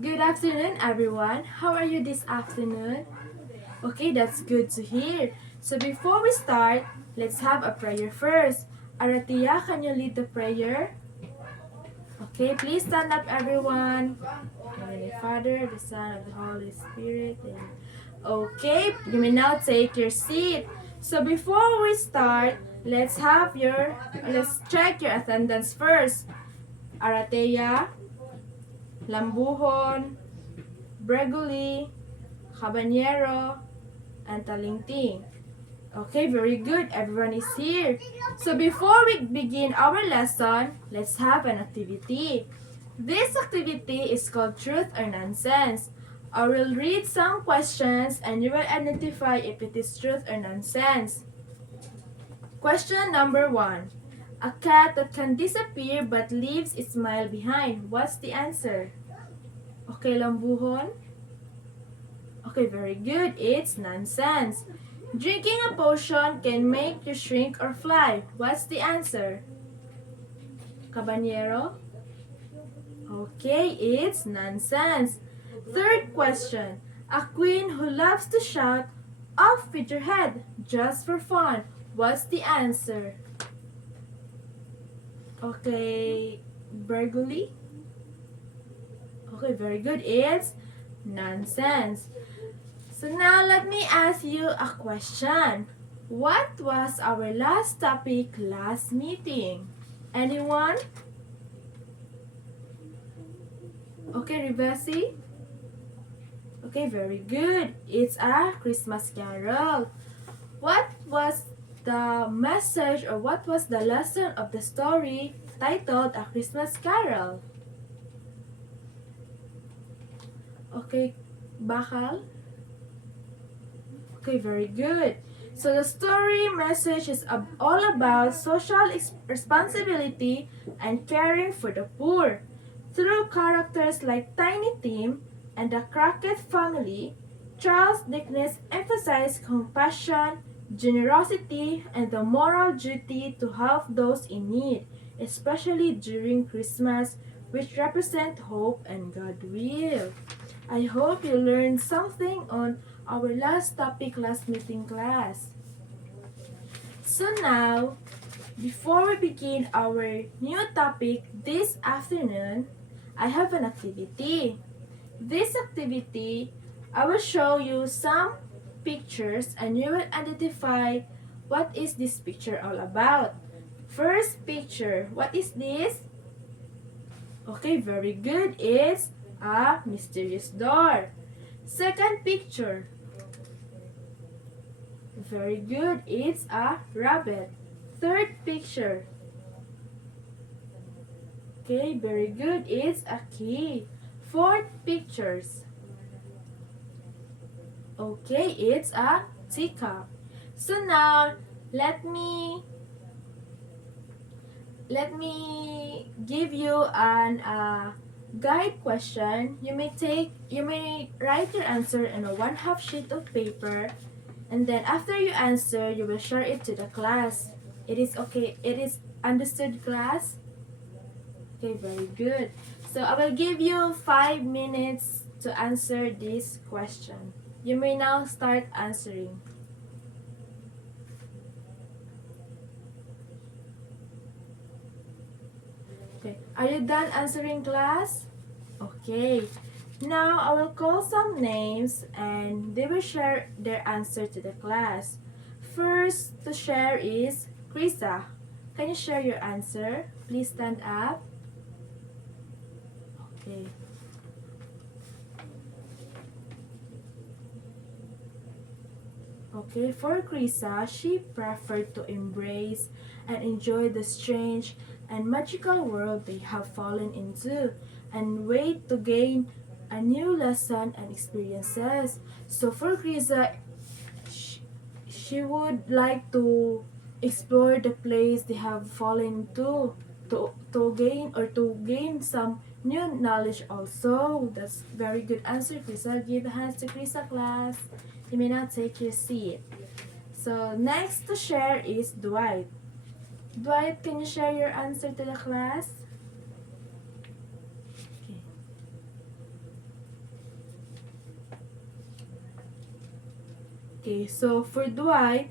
Good afternoon, everyone. How are you this afternoon? Okay, that's good to hear. So before we start, let's have a prayer first. Aratia, can you lead the prayer? Okay, please stand up, everyone. Heavenly Father, the Son, of the Holy Spirit. Amen. Okay, you may now take your seat. So before we start, let's check your attendance first. Aratea, Lambuhon, Breguli, Habanero, and Talingting. Okay, very good. Everyone is here. So before we begin our lesson, let's have an activity. This activity is called Truth or Nonsense. I will read some questions and you will identify if it is truth or nonsense. Question number 1. A cat that can disappear but leaves its smile behind. What's the answer? Okay, Lambuhon? Okay, very good. It's nonsense. Drinking a potion can make you shrink or fly. What's the answer? Caballero? Okay, it's nonsense. Third question. A queen who loves to shout, "Off with your head," just for fun. What's the answer? Okay, Burglary? Okay, very good. It's nonsense. So now let me ask you a question. What was our last topic last meeting? Anyone? Okay, Rivasi? Okay, very good. It's a Christmas carol. What was the message or what was the lesson of the story titled A Christmas Carol? Okay, Bakal? Okay, very good. So the story message is all about social responsibility and caring for the poor. Through characters like Tiny Tim and the Crockett family, Charles Dickens emphasized compassion, generosity, and the moral duty to help those in need, especially during Christmas, which represent hope and goodwill. I hope you learned something on our last topic last meeting class. So now, before we begin our new topic this afternoon, I have an activity. This activity, I will show you some pictures and you will identify what is this picture all about. First picture, what is this? Okay, very good. It's a mysterious door. Second picture. Very good. It's a rabbit. Third picture. Okay, very good. It's a key. Fourth pictures. Okay, it's a teacup. So now, let me give you an guide question. You may write your answer in a 1/2 sheet of paper, and then after you answer, you will share it to the class. It is okay. It is understood, class? Okay, very good. So I will give you 5 minutes to answer this question. You may now start answering. Okay, are you done answering, class? Okay. Now I will call some names and they will share their answer to the class. First to share is Krisa. Can you share your answer? Please stand up. Okay. Okay, for Krisa, she preferred to embrace and enjoy the strange and magical world they have fallen into and wait to gain a new lesson and experiences. So for Krisa, she would like to explore the place they have fallen into to gain some new knowledge also. That's very good answer, Krisa. Give a hand to Krisa, class. You may now take your seat. So next to share is Dwight. Dwight, can you share your answer to the class? Okay. Okay, so for Dwight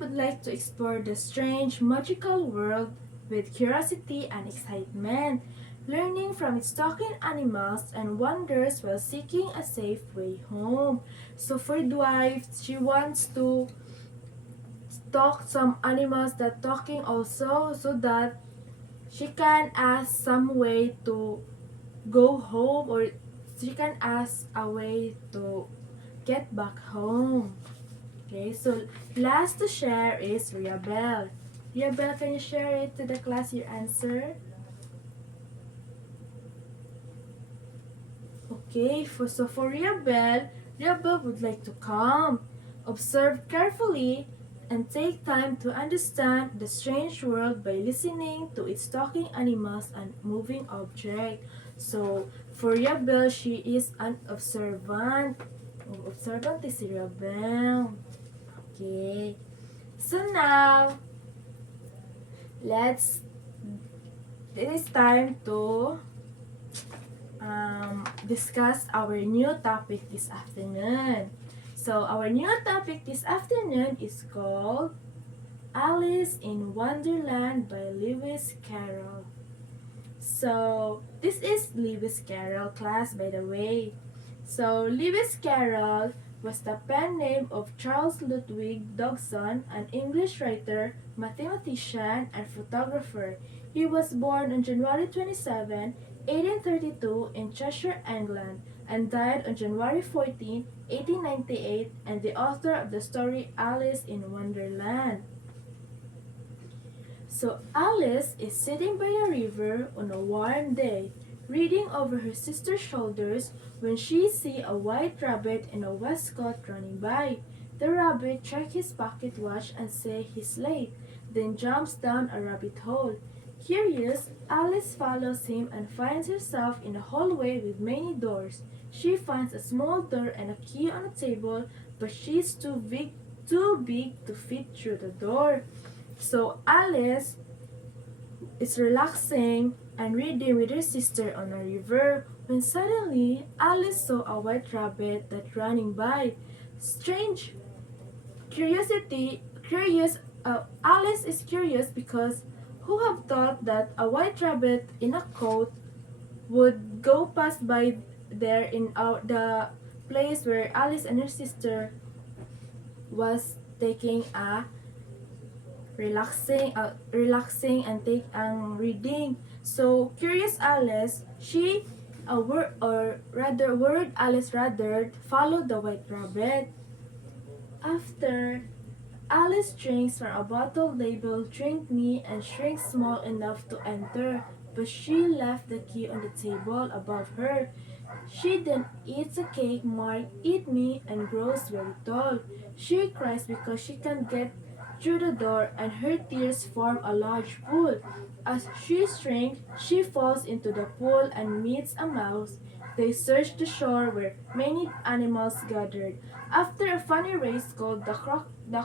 would like to explore the strange, magical world with curiosity and excitement, learning from its talking animals and wonders while seeking a safe way home. So for Dwight, she wants to talk some animals that talking also so that she can ask some way to go home, or she can ask a way to get back home. Okay, so last to share is Riabel. Riabel, can you share it to the class your answer? Okay, for Riabel, Riabel would like to calm, observe carefully, and take time to understand the strange world by listening to its talking animals and moving objects. So for Riabel, she is an observant. Observant is Riabel. Okay. So now, let's. It is time to discuss our new topic this afternoon. So, our new topic this afternoon is called Alice in Wonderland by Lewis Carroll. So, this is Lewis Carroll class, by the way. So, Lewis Carroll was the pen name of Charles Ludwig Dodgson, an English writer, mathematician, and photographer. He was born on January 27, 1832 in Cheshire, England, and died on January 14, 1898, and the author of the story Alice in Wonderland. So Alice is sitting by a river on a warm day, reading over her sister's shoulders when she sees a white rabbit in a waistcoat running by. The rabbit checks his pocket watch and says he's late, then jumps down a rabbit hole. Curious, Alice follows him and finds herself in a hallway with many doors. She finds a small door and a key on a table, but she's too big to fit through the door. So Alice is relaxing and reading with her sister on a river when suddenly Alice saw a white rabbit that running by. Strange Alice is curious because who have thought that a white rabbit in a coat would go past by there in the place where Alice and her sister was taking a relaxing and take ang reading. So curious Alice, worried Alice rather followed the white rabbit. After Alice drinks from a bottle labeled "Drink Me" and shrinks small enough to enter, but she left the key on the table above her. She then eats a cake marked "Eat Me" and grows very tall. She cries because she can't get through the door and her tears form a large pool. As she shrinks, she falls into the pool and meets a mouse. They search the shore where many animals gathered. After a funny race called the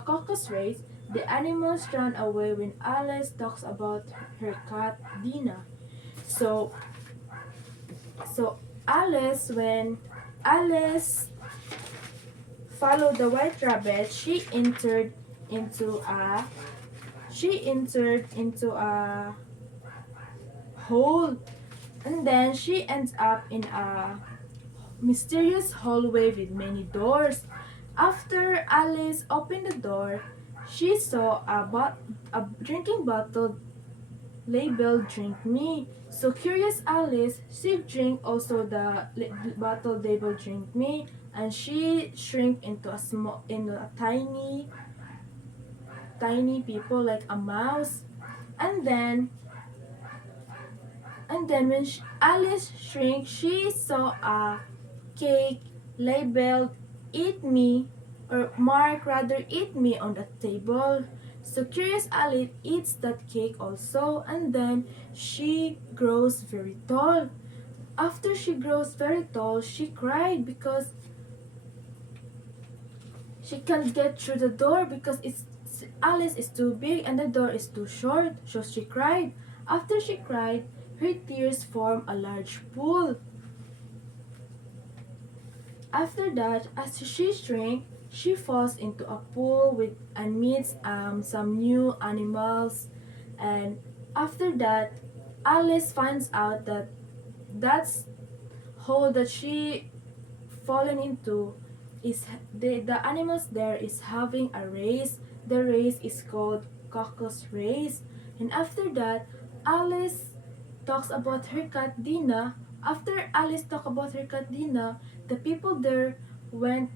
caucus race, the animals run away when Alice talks about her cat Dina. So so when Alice followed the white rabbit, into a she entered into a hole, and then she ends up in a mysterious hallway with many doors. After Alice opened the door, she saw a drinking bottle labeled "Drink Me." So curious Alice, she drank also the bottle labeled "Drink Me," and she shrank into a tiny people like a mouse. And then when Alice shrank, she saw a cake labeled "Eat Me," or mark rather "Eat Me" on the table. So curious Alice eats that cake also, and then she grows very tall. After she grows very tall, she cried because she can't get through the door because Alice is too big and the door is too short. So she cried. After she cried, her tears formed a large pool. After that, as she shrank, she falls into a pool with and meets some new animals. And after that, Alice finds out that that's hole that she fallen into is the animals there is having a race. The race is called caucus race. And after that, Alice talks about her cat Dina. After Alice talk about her cat Dina, the people there went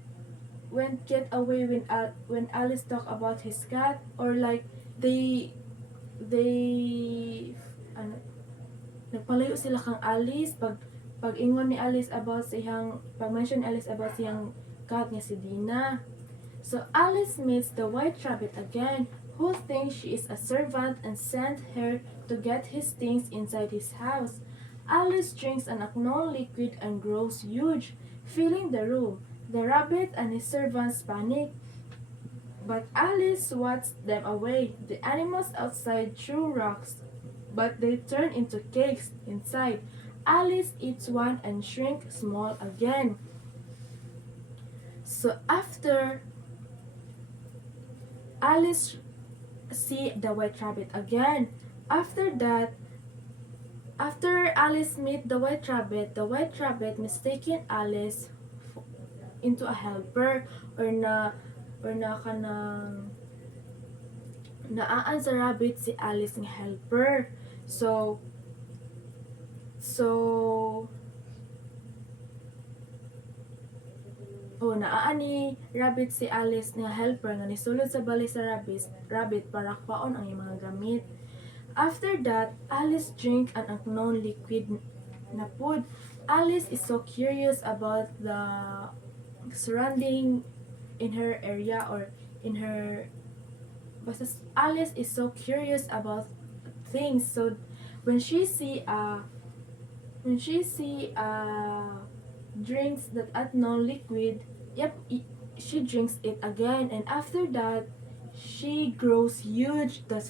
get away when Alice talk about his cat, or like they ano, nagpalayo sila kang Alice pag ingon ni Alice about sa iyang pag mention ni Alice about sa iyang cat nga si Dina. So Alice meets the white rabbit again, who thinks she is a servant and sent her to get his things inside his house. Alice drinks an unknown liquid and grows huge, filling the room. The rabbit and his servants panic, but Alice swats them away. The animals outside threw rocks, but they turn into cakes inside. Alice eats one and shrink small again. So after Alice see the white rabbit again. After that, after Alice meet the white rabbit mistaken Alice into a helper, or na kanang naaan sa rabbit si Alice ng helper. So naaan ni rabbit si Alice nga helper nga nisulod sa bali sa rabbit para kwaon ang iyang mga gamit. After that, Alice drink an unknown liquid na food. Alice is so curious about the surrounding in her area, or in her basta Alice is so curious about things. So when she see drinks that unknown liquid, she drinks it again, and after that she grows huge, that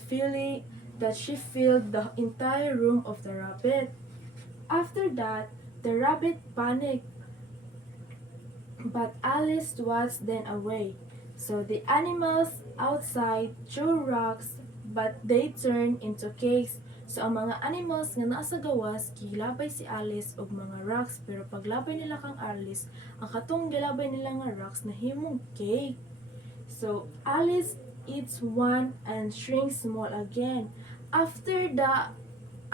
she filled the entire room of the rabbit. After that, the rabbit panicked, but Alice swats them away. So the animals outside threw rocks, but they turned into cakes. So ang mga animals nga naa sa gawas gilabay si Alice og mga rocks, pero paglabay nila kang Alice, ang katong gilabay nila nga rocks nahimong cake. So Alice eats one and shrinks small again. After the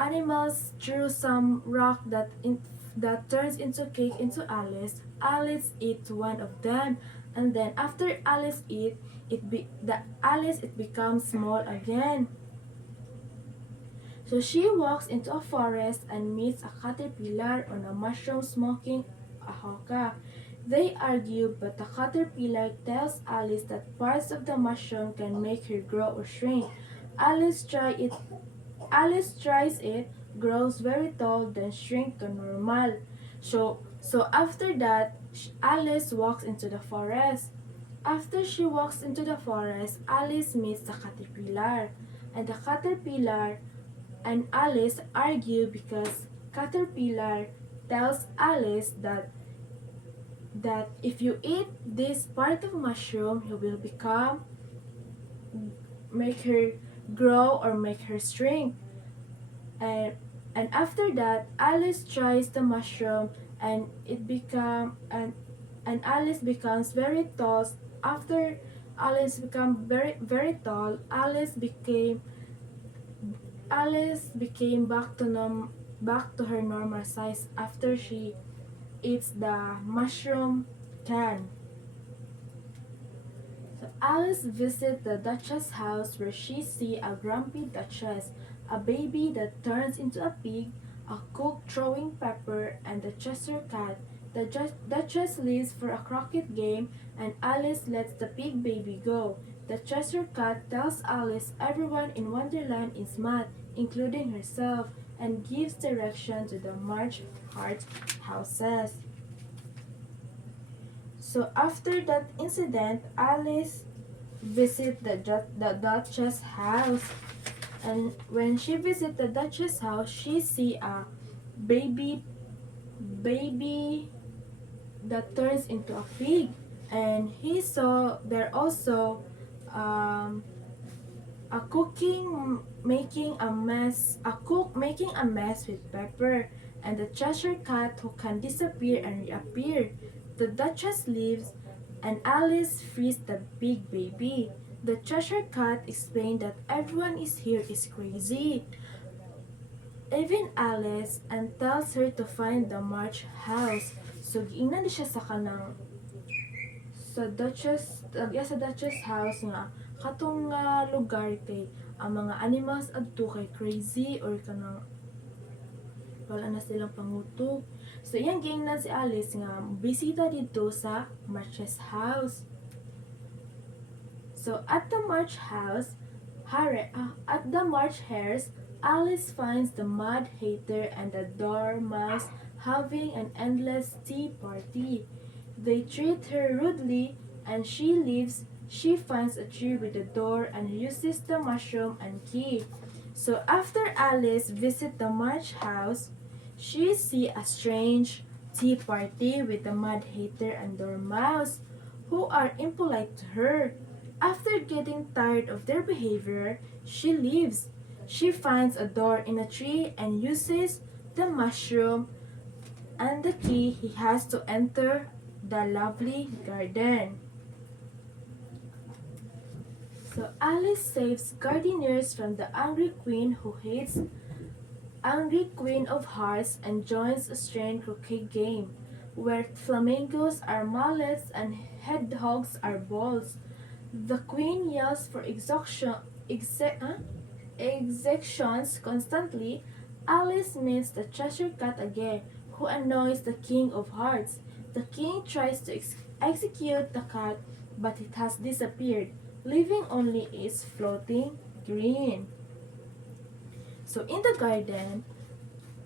animals threw some rock that turns into cake into Alice, Alice eats one of them, and then after Alice it becomes small again. So she walks into a forest and meets a caterpillar on a mushroom smoking a hookah. They argue, but the caterpillar tells Alice that parts of the mushroom can make her grow or shrink. Alice tries it, grows very tall, then shrink to normal. So after that, Alice walks into the forest. After she walks into the forest, Alice meets the caterpillar, and the caterpillar and Alice argue because Caterpillar tells Alice that if you eat this part of mushroom, you will make her grow or make her shrink. And after that, Alice tries the mushroom, and Alice becomes very tall. After Alice became very tall, Alice became back to her normal size after she eats the mushroom can. So Alice visits the Duchess' house, where she sees a grumpy Duchess, a baby that turns into a pig, a cook throwing pepper, and the Cheshire cat. The Duchess leaves for a croquet game, and Alice lets the pig baby go. The Cheshire cat tells Alice everyone in Wonderland is mad, including herself, and gives direction to the March Hart houses. So after that incident, Alice visits the Duchess' house, and when she visits the Duchess' house, she sees a baby that turns into a pig, and he saw there also um, a cooking making a mess, a cook making a mess with Pepper, and the Cheshire Cat who can disappear and reappear. The Duchess leaves, and Alice frees the big baby. The Cheshire Cat explained that everyone is here is crazy, even Alice, and tells her to find the March house. So giingnan siya sa kanang sa Duchess house nga katong nga lugar kay ang mga animals adto kay crazy or kanang wala na silang pangutog. So iyang giingnan si Alice nga bisita dito sa March's house. So at the March Hares, Alice finds the Mud Hatter and the Dormouse having an endless tea party. They treat her rudely, and she leaves. She finds a tree with a door and uses the mushroom and key. So after Alice visits the March house, she sees a strange tea party with the Mud Hatter and Dormouse, who are impolite to her. After getting tired of their behavior, she leaves. She finds a door in a tree and uses the mushroom and the key he has to enter the lovely garden. So Alice saves gardeners from the angry queen who hates angry queen of hearts and joins a strange croquet game where flamingos are mullets and hedgehogs are balls. The queen yells for executions constantly. Alice meets the Cheshire Cat again, who annoys the King of Hearts. The king tries to execute the cat, but it has disappeared, leaving only its floating green. So in the garden,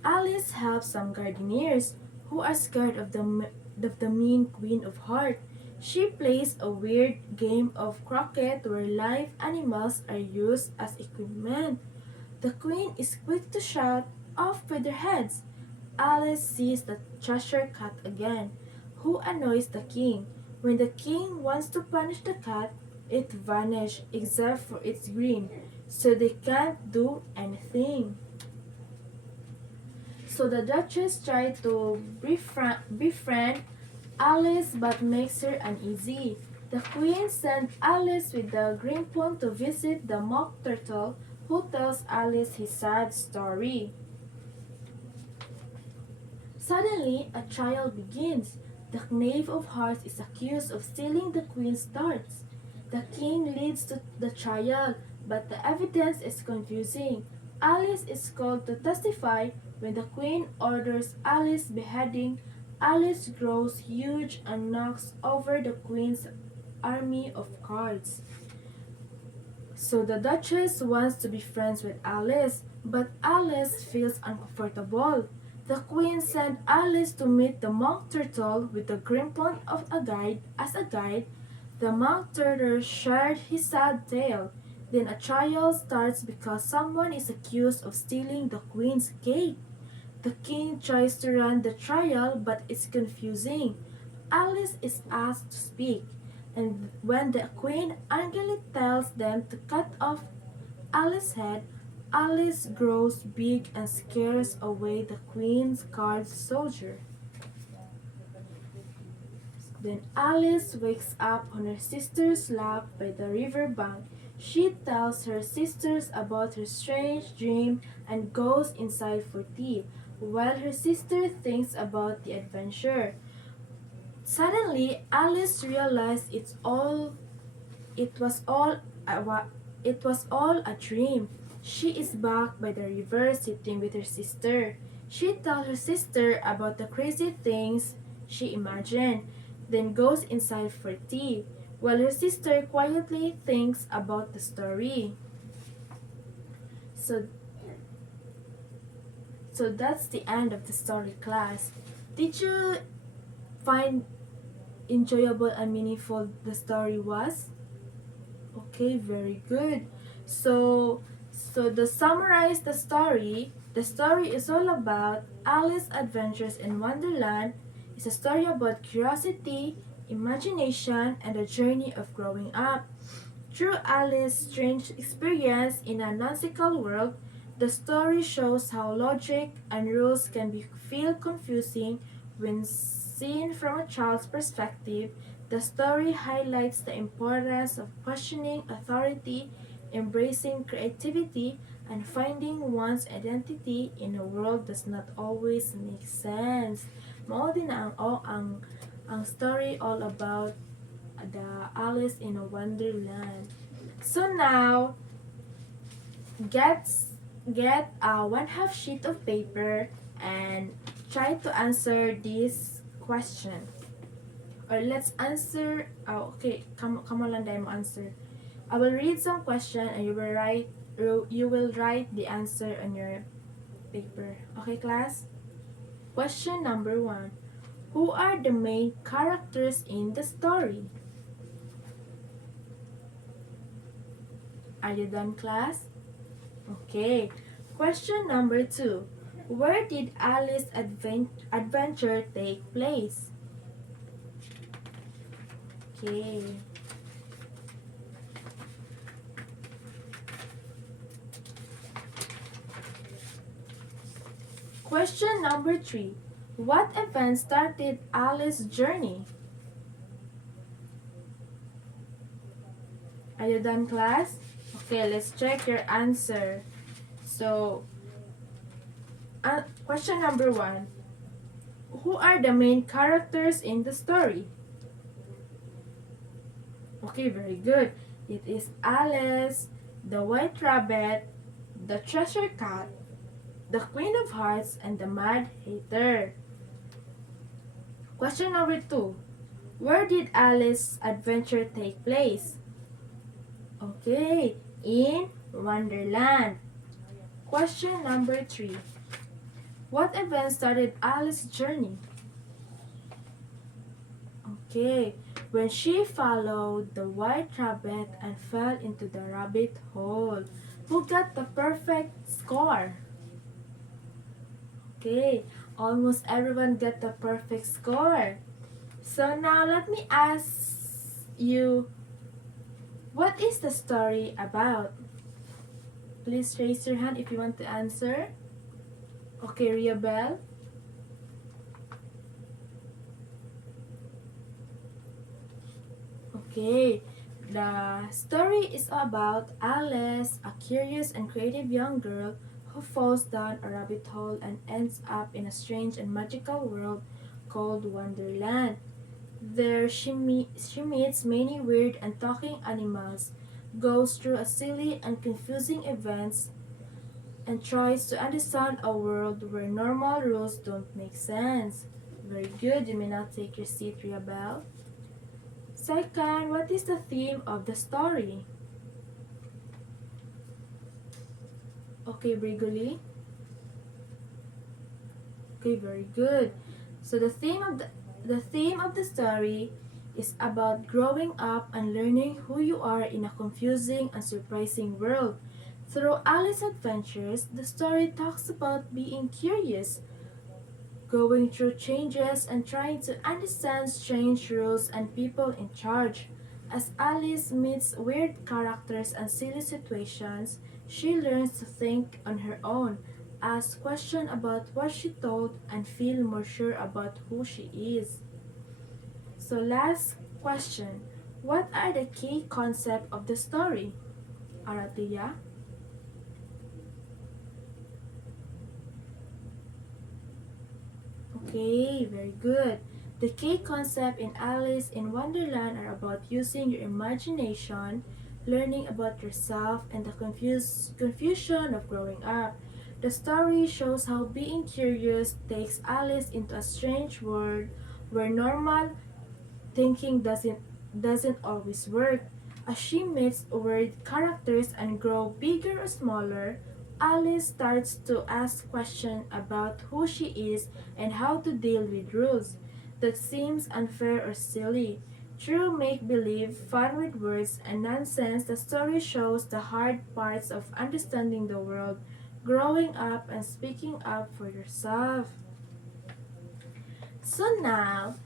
Alice helps some gardeners who are scared of the mean Queen of Hearts. She plays a weird game of croquet where live animals are used as equipment. The queen is quick to shout, "Off with their heads!" Alice sees the Cheshire Cat again, who annoys the king. When the king wants to punish the cat, it vanishes except for its grin, so they can't do anything. So the Duchess tries to befriend Alice but makes her uneasy. The Queen sends Alice with the Grimpon to visit the Mock Turtle, who tells Alice his sad story. Suddenly, a trial begins. The Knave of Hearts is accused of stealing the Queen's darts. The King leads to the trial, but the evidence is confusing. Alice is called to testify. When the Queen orders Alice's beheading, Alice grows huge and knocks over the Queen's army of cards. So the Duchess wants to be friends with Alice, but Alice feels uncomfortable. The Queen sent Alice to meet the Mock Turtle with the Grimpon of a guide as a guide. The Mock Turtle shared his sad tale. Then a trial starts because someone is accused of stealing the Queen's cake. The king tries to run the trial, but it's confusing. Alice is asked to speak, and when the queen angrily tells them to cut off Alice's head, Alice grows big and scares away the queen's guard soldier. Then Alice wakes up on her sister's lap by the river bank. She tells her sisters about her strange dream and goes inside for tea, while her sister thinks about the adventure. Suddenly, Alice realized it was all it was all a dream. She is back by the river sitting with her sister. She tells her sister about the crazy things she imagined, then goes inside for tea, while her sister quietly thinks about the story. So so that's the end of the story, class. Did you find enjoyable and meaningful the story was? Okay, very good. So to summarize the story is all about Alice's adventures in Wonderland. It's a story about curiosity, imagination, and the journey of growing up. Through Alice's strange experience in a nonsensical world, the story shows how logic and rules can feel confusing when seen from a child's perspective. The story highlights the importance of questioning authority, embracing creativity, and finding one's identity in a world does not always make sense. Mao din ang story all about the Alice in a Wonderland. So now, get get a 1/2 sheet of paper and try to answer this question. Or let's answer. Oh, okay, come on lang dahil mo answer. I will read some question and you will write the answer on your paper. Okay, class? Question number 1. Who are the main characters in the story? Are you done, class? Okay. Question number 2. Where did Alice's adventure take place? Okay. Question number 3. What event started Alice's journey? Are you done, class? Okay, let's check your answer. So, question number 1. Who are the main characters in the story? Okay, very good. It is Alice, the White Rabbit, the Treasure Cat, the Queen of Hearts, and the Mad Hatter. Question number 2. Where did Alice's adventure take place? Okay, in Wonderland. Question number 3. What event started Alice's journey? Okay, when she followed the white rabbit and fell into the rabbit hole. Who got the perfect score? Okay, almost everyone got the perfect score. So now let me ask you, what is the story about? Please raise your hand if you want to answer. Okay, Ria Bell. Okay, the story is about Alice, a curious and creative young girl who falls down a rabbit hole and ends up in a strange and magical world called Wonderland. There she meets many weird and talking animals, goes through a silly and confusing events, and tries to understand a world where normal rules don't make sense. Very good, you may now take your seat, Ria Bell. Second, what is the theme of the story? Okay, Brigoli. Okay, very good. So the theme of the story is about growing up and learning who you are in a confusing and surprising world. Through Alice's adventures, the story talks about being curious, going through changes and trying to understand strange rules and people in charge. As Alice meets weird characters and silly situations, she learns to think on her own, ask questions about what she told, and feel more sure about who she is. So last question. What are the key concepts of the story? Aratia? Okay, very good. The key concepts in Alice in Wonderland are about using your imagination, learning about yourself, and the confusion of growing up. The story shows how being curious takes Alice into a strange world where normal thinking doesn't always work. As she meets weird characters and grow bigger or smaller, Alice starts to ask questions about who she is and how to deal with rules that seems unfair or silly. Through make-believe, fun with words, and nonsense, the story shows the hard parts of understanding the world, growing up, and speaking up for yourself. So now,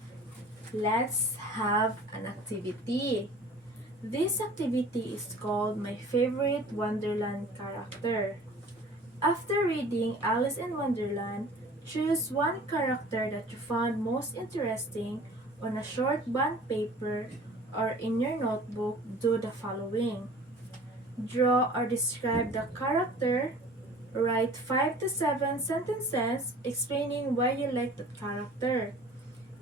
Let's have an activity. This activity is called My Favorite Wonderland Character. After reading Alice in Wonderland, choose one character that you found most interesting on a short bond paper or in your notebook. Do the following. Draw or describe the character. Write 5 to 7 sentences explaining why you like that character.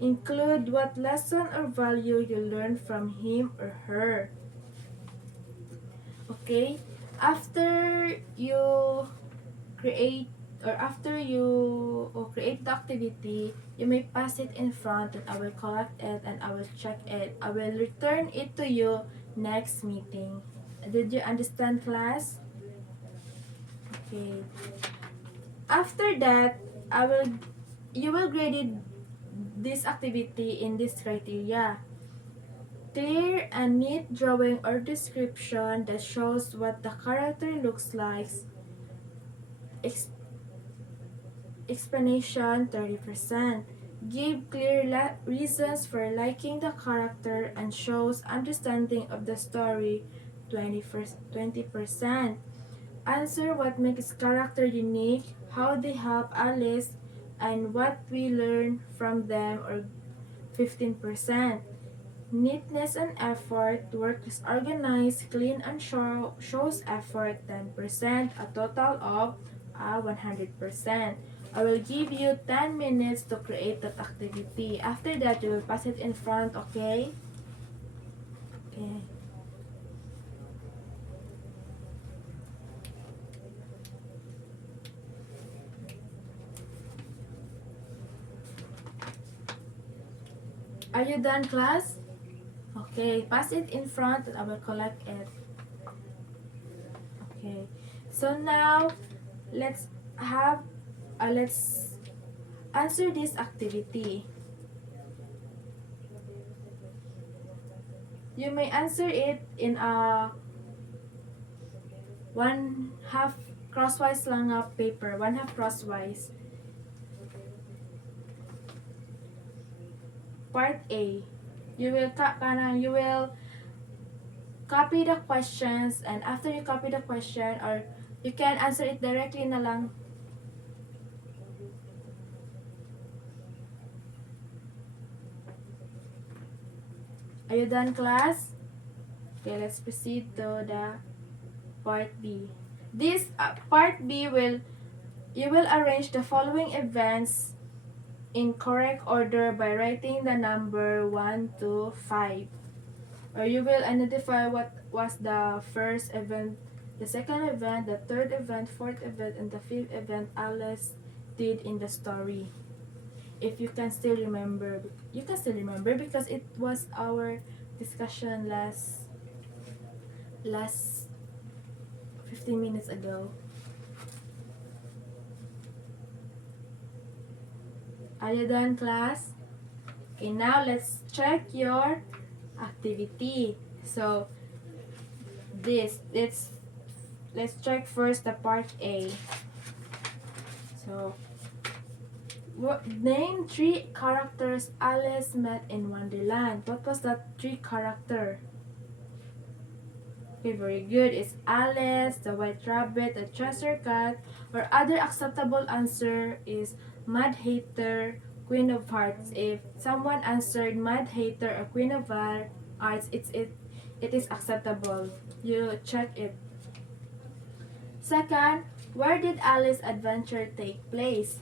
Include what lesson or value you learned from him or her. Okay? After you create create the activity, you may pass it in front and I will collect it and I will check it. I will return it to you next meeting. Did you understand, class? Okay. After that, I will you will grade it, this activity in this criteria. Clear and neat drawing or description that shows what the character looks like. Ex- Explanation 30%. Give clear reasons for liking the character and shows understanding of the story 20%. Answer what makes character unique, how they help Alice, and what we learn from them or 15%. Neatness and effort, work is organized, clean and shows effort 10%, a total of 100%. I will give you 10 minutes to create that activity. After that, you will pass it in front, okay? Okay. Are you done, class? Okay, pass it in front and I will collect it. Okay. So now, let's have, let's answer this activity. You may answer it in a one half crosswise lang paper, one half crosswise. Part A. You will copy the questions and after you copy the question or you can answer it directly na lang. Are you done, class? Okay, let's proceed to the part B. This part B you will arrange the following events in correct order by writing the number 1 to 5. Or you will identify what was the first event, the second event, the third event, fourth event, and the fifth event Alice did in the story. If you can still remember, you can still remember because it was our discussion last 15 minutes ago. Are you done, class? Okay, now let's check your activity. So let's check first the part A. So name 3 characters Alice met in Wonderland. What was that 3 character? Okay, very good. It's Alice, the White Rabbit, the Cheshire Cat, or other acceptable answer is Mad Hatter, Queen of Hearts. If someone answered Mad Hatter or Queen of Hearts, it is acceptable. You check it. Second, where did Alice's adventure take place?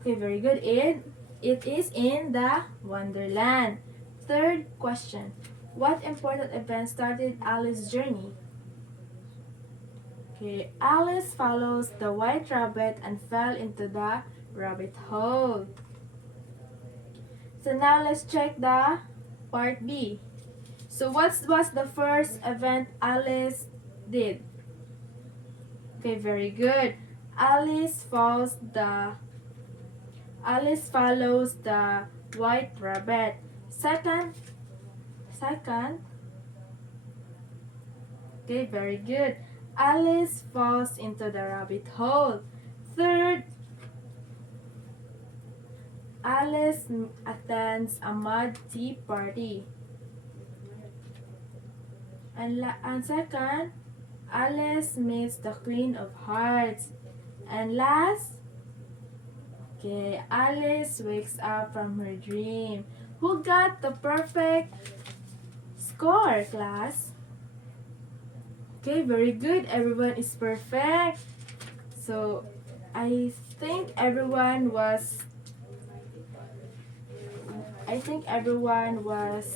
Okay, very good. It is in the Wonderland. Third question. What important event started Alice's journey? Okay, Alice follows the white rabbit and fell into the rabbit hole. So now let's check the part B. So what was the first event Alice did? Okay, very good. Alice follows the white rabbit. Second, okay, very good. Alice falls into the rabbit hole. Third, Alice attends a mud tea party. And second, Alice meets the Queen of Hearts. And last, okay, Alice wakes up from her dream. Who got the perfect score, class? Okay, very good. Everyone is perfect. So, I think everyone was I think everyone was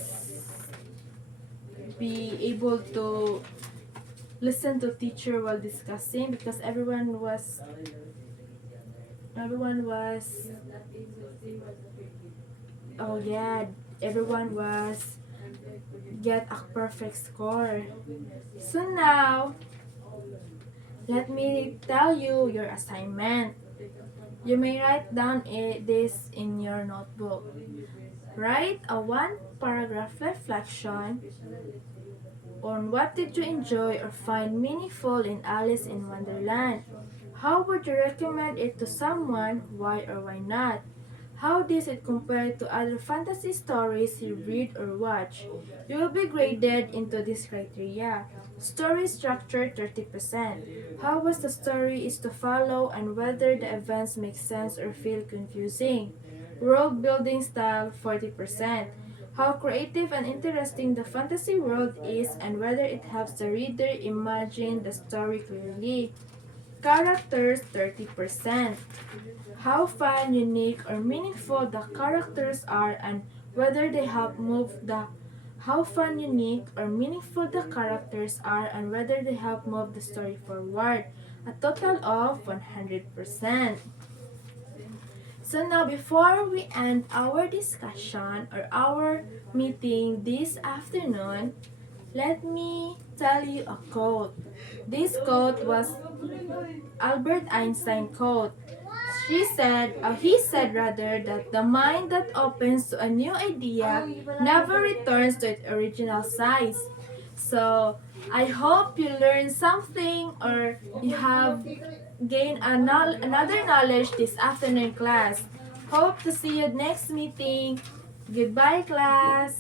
be able to listen to teacher while discussing because everyone was oh yeah, everyone was get a perfect score. So now, let me tell you your assignment. You may write down this in your notebook. Write a one paragraph reflection on what did you enjoy or find meaningful in Alice in Wonderland. How would you recommend it to someone? Why or why not? How does it compare to other fantasy stories you read or watch? You will be graded into this criteria. Story structure 30%. How was the story is to follow and whether the events make sense or feel confusing. World building style 40%. How creative and interesting the fantasy world is and whether it helps the reader imagine the story clearly. Characters 30%. How fun, unique, or meaningful the characters are and whether they help move the how fun, unique, or meaningful the characters are and whether they help move the story forward. A total of 100%. So now before we end our discussion or our meeting this afternoon, let me tell you a quote. This quote was Albert Einstein quote. He said rather, that the mind that opens to a new idea never returns to its original size. So, I hope you learned something or you have gained another knowledge this afternoon class. Hope to see you next meeting. Goodbye, class.